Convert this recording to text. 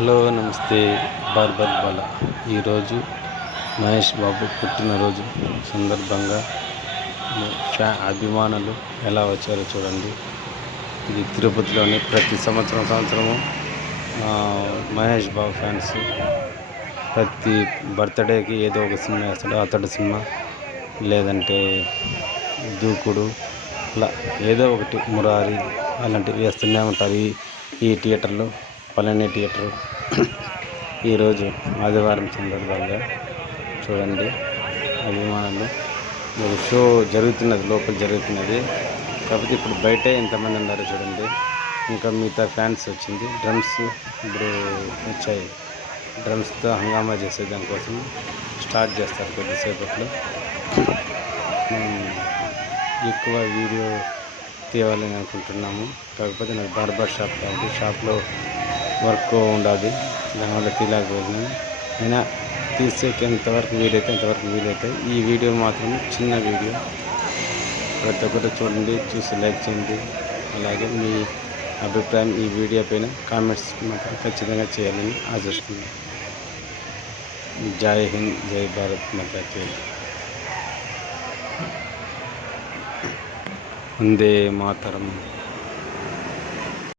Hello నమస్తే barber బాల. ఈరోజు మహేష్ బాబు పుట్టినరోజు సందర్భంగా అభిమానులు ఎలా వచ్చారో చూడండి. ఇది తిరుపతిలోని ప్రతి సంవత్సరము మహేష్ బాబు ఫ్యాన్స్ ప్రతి బర్త్డేకి ఏదో ఒక సినిమా వేస్తాడు. అతడు సినిమా లేదంటే దూకుడు, అలా ఏదో ఒకటి మురారి అలాంటివి వేస్తూనే ఉంటారు ఈ థియేటర్లో. పళని థియేటర్ ఈరోజు ఆదివారం సందర్భంగా చూడండి. అభిమానులు ఒక షో జరుగుతున్నది, లోపల జరుగుతున్నది. కాకపోతే ఇప్పుడు బయటే ఎంతమంది ఉన్నారు చూడండి. ఇంకా మిగతా ఫ్యాన్స్ వచ్చింది. డ్రమ్స్ ఇప్పుడు వచ్చాయి. డ్రమ్స్తో హంగామా చేసే దానికోసం స్టార్ట్ చేస్తారు కొద్దిసేపట్లో. ఎక్కువ వీడియో తీయాలని అనుకుంటున్నాము. కాకపోతే నాకు బార్బర్ షాప్ కాబట్టి షాప్లో వర్క్ ఉండాలి, దానివల్ల తీయలేకపోతున్నాను. అయినా తీసేకి ఎంతవరకు వీలైతే ఈ వీడియో మాత్రం చిన్న వీడియో. ప్రతి ఒక్కరు చూడండి, చూసి లైక్ చేయండి. అలాగే మీ అభిప్రాయం ఈ వీడియో పైన కామెంట్స్ మాత్రం ఖచ్చితంగా చేయాలని ఆశిస్తున్నాను. జై హింద్, జై భారత్ మాతా కీ. వందే మాతరం.